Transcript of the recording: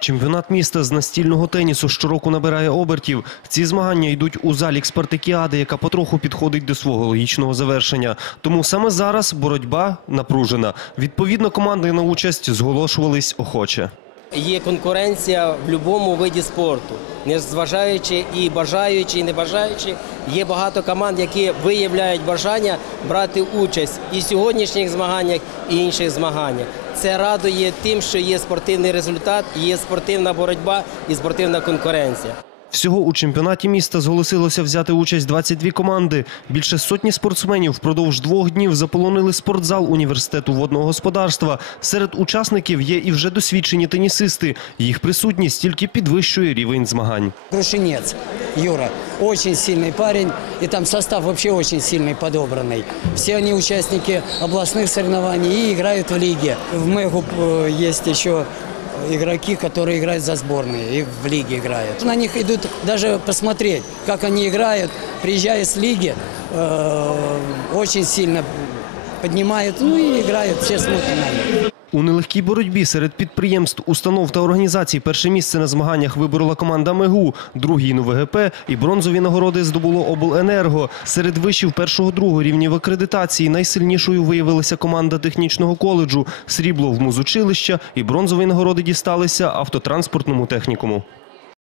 Чемпіонат міста з настільного тенісу щороку набирає обертів. Ці змагання йдуть у залік спартакіади, яка потроху підходить до свого логічного завершення. Тому саме зараз боротьба напружена. Відповідно, команди на участь зголошувались охоче. Є конкуренція в будь-якому виді спорту, незважаючи і бажаючи, і не бажаючи. Є багато команд, які виявляють бажання брати участь і в сьогоднішніх змаганнях, і інших змаганнях. Це радує тим, що є спортивний результат, є спортивна боротьба і спортивна конкуренція. Всього у чемпіонаті міста зголосилося взяти участь 22 команди. Більше сотні спортсменів впродовж двох днів заполонили спортзал університету водного господарства. Серед учасників є і вже досвідчені тенісисти. Їх присутність тільки підвищує рівень змагань. Крушенец Юра. Очень сильный парень. И там состав вообще очень сильный, подобранный. Все они участники областных соревнований и играют в лиге. В МЭГУ э, есть еще игроки, которые играют за сборные и в лиге играют. На них идут даже посмотреть, как они играют. Приезжая с лиги, э, очень сильно поднимают, ну и играют, все смотрят на них. У нелегкій боротьбі серед підприємств, установ та організацій перше місце на змаганнях виборола команда МЕГУ, другий НУВГП і бронзові нагороди здобуло обленерго. Серед вишів першого-другого рівнів акредитації найсильнішою виявилася команда технічного коледжу, срібло в музучилища і бронзові нагороди дісталися автотранспортному технікуму.